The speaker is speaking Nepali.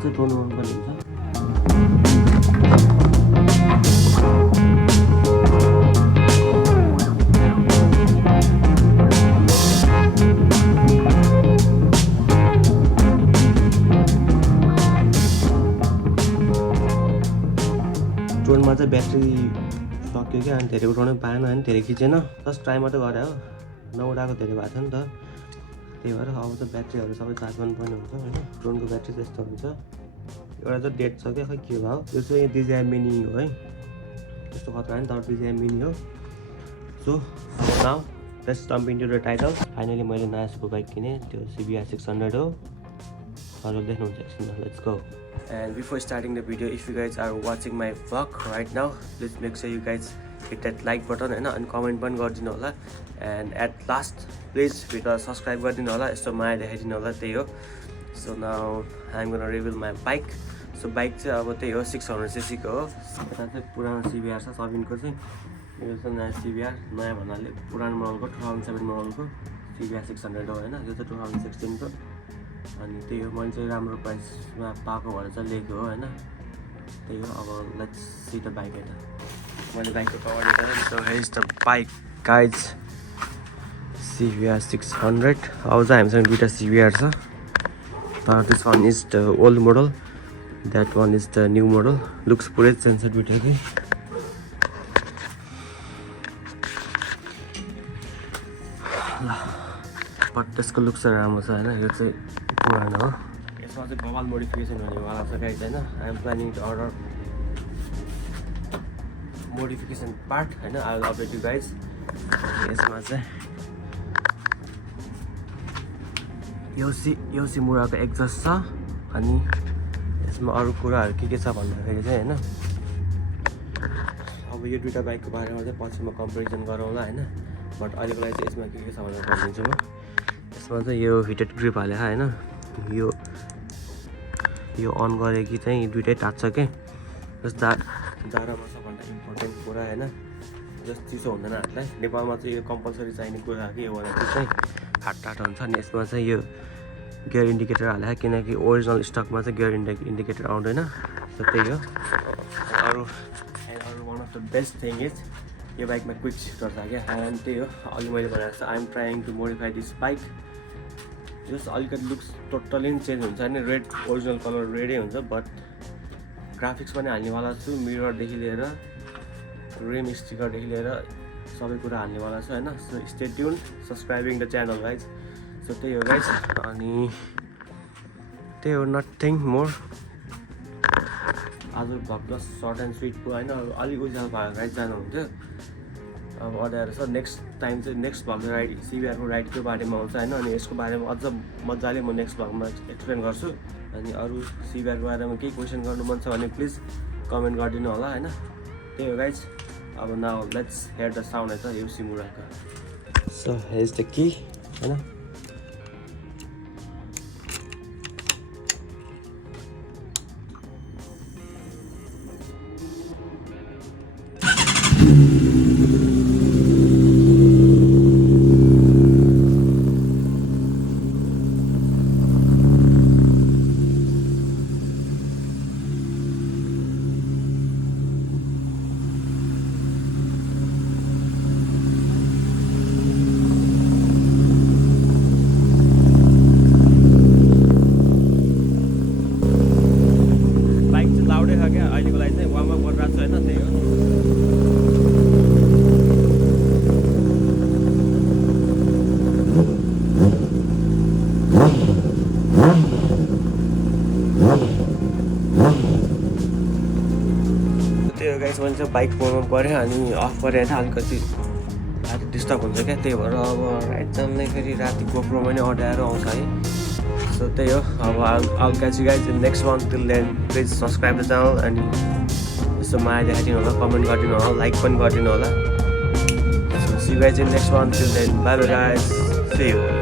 चाहिँ ड्रोन उडाउनु पर्ने हुन्छ। ड्रोनमा चाहिँ ब्याट्री सक्यो क्या, अनि धेरै उठाउनै पाएन, अनि धेरै खिचेन, जस्ट ट्राई मात्रै गरे हो, नउडाएको धेरै भएको थियो नि त, त्यही भएर अब चाहिँ ब्याट्रीहरू सबै चार्ज गर्नुपर्ने हुन्छ होइन। ड्रोनको ब्याट्री चाहिँ यस्तो हुन्छ, एउटा चाहिँ डेड छ क्या, खै के भयो, यो चाहिँ DJI मिनी हो है, त्यस्तो खतरा नि त, DJI मिनी हो। So now let's jump into the title. Finally मैले नयाँ सुपर बाइक किनेँ, त्यो CBR 600 हो, हजुर देख्नुहुन्छ एकछिन, let's go. And before starting the video, if you guys are watching my vlog right now, please make sure you guys hit that like button and comment पनि गरिदिनु होला, and at last please video subscribe गरिदिनु होला, यस्तो माया देखाइदिनु होला, त्यही हो। So now I'm gonna reveal my bike. So bike चाहिँ अब त्यही हो 600cc को हो, यता चाहिँ पुरानो CBR छ सबिनको चाहिँ, यो चाहिँ नयाँ CBR, नयाँ भन्नाले पुरानो मोडलको 2007 मोडलको CBR 600 हो होइन, यो चाहिँ 2016 को, अनि त्यही हो, मैले चाहिँ राम्रो प्राइसमा पाएको भएर चाहिँ लिएको हो होइन, त्यही हो। अब लेट्स सी द बाइक यता, मैले बाइकको कभर गरेँ। So here is the bike guys, CBR 600। अब चाहिँ हामीसँग दुईवटा CBR छ, तर this one is the old model, that one is the new model, looks पुरै चेन्ज छ दुइटैकै। बट त्यसको लुक्स चाहिँ राम्रो छ होइन, यो चाहिँ पुरानो हो, यसमा चाहिँ बबाल मोडिफिकेसन हुनेवाला छ गाइज होइन। I am planning to order modification part होइन, I will update you guys. यसमा चाहिँ यो सिमुराको एक्जस्ट छ, अनि यसमा अरू कुराहरू के छ भन्दाखेरि चाहिँ होइन, अब यो दुइटा बाइकको बारेमा चाहिँ पछि म कम्पेरिजन गरौँला होइन, बट अहिलेको लागि चाहिँ यसमा के छ भनेर भनिदिन्छु म। यसमा चाहिँ यो हिटेड ग्रिप हाले होइन, यो अन गरे कि चाहिँ दुइटै तात्छ क्या, जस्तो जाडो वर्ष भन्दा इम्पोर्टेन्ट कुरा होइन, जस्तो चिसो हुँदैन हातलाई, नेपालमा चाहिँ यो कम्पलसरी चाहिने कुरा हो कि, यो भनेको चाहिँ हात टाटो हुन्छ। अनि यसमा चाहिँ यो गियर इन्डिकेटर हाले, किनकि ओरिजिनल स्टकमा चाहिँ गियर इन्डिकेटर आउँदैन, सो त्यही हो। अरू one of the best thing is यो बाइकमा क्विक गर्छ क्या, एन्ड त्यही हो। अघि मैले भनेको छ, I am trying to modify this bike, जस अलिकति लुक्स टोटल्ली चेन्ज हुन्छ होइन, रेड ओरिजिनल कलर रेडै हुन्छ, बट ग्राफिक्स पनि हाल्नेवाला छु, मिररदेखि लिएर रिम स्टिकरदेखि लिएर सबै कुरा हाल्नेवाला छु होइन। So stay tune, subscribing the channel guys. So त्यही हो गाइज, अनि त्यही हो, नथिङ मोर। आज vlog plus short and sweet होइन, अलिक उज्यालो भयो गाइज जानुहुन्थ्यो, अब अड्याएर छ। नेक्स्ट टाइम चाहिँ नेक्स्ट भ्लग राइड CBRको राइडको बारेमा आउँछ होइन, अनि यसको बारेमा अझ मजाले म नेक्स्ट भ्लगमा एक्सप्लेन गर्छु। अनि अरू CBRको बारेमा केही क्वेसन गर्नु मन छ भने प्लिज कमेन्ट गरिदिनु होला होइन, त्यही हो गाइज। अब now let's hear the sound है त यो सिमुराको। So here is the key होइन, अहिलेको लागि चाहिँ वार्म अप गरिरहेको छु होइन, त्यही हो। त्यही हो गाइस, मैले चाहिँ बाइक वार्म अप गरेँ, अनि अफ गरेँ होइन, अलिकति राति डिस्टर्ब हुन्छ क्या, त्यही भएर अब राइड जाँदै फेरि राति गोप्रोमा नै अड्याएर आउँछ है। So there you go. I'll catch you guys in the next one. Till then, please subscribe to the channel and so my comment like So see you guys in the next one. Till then, bye bye guys. See you.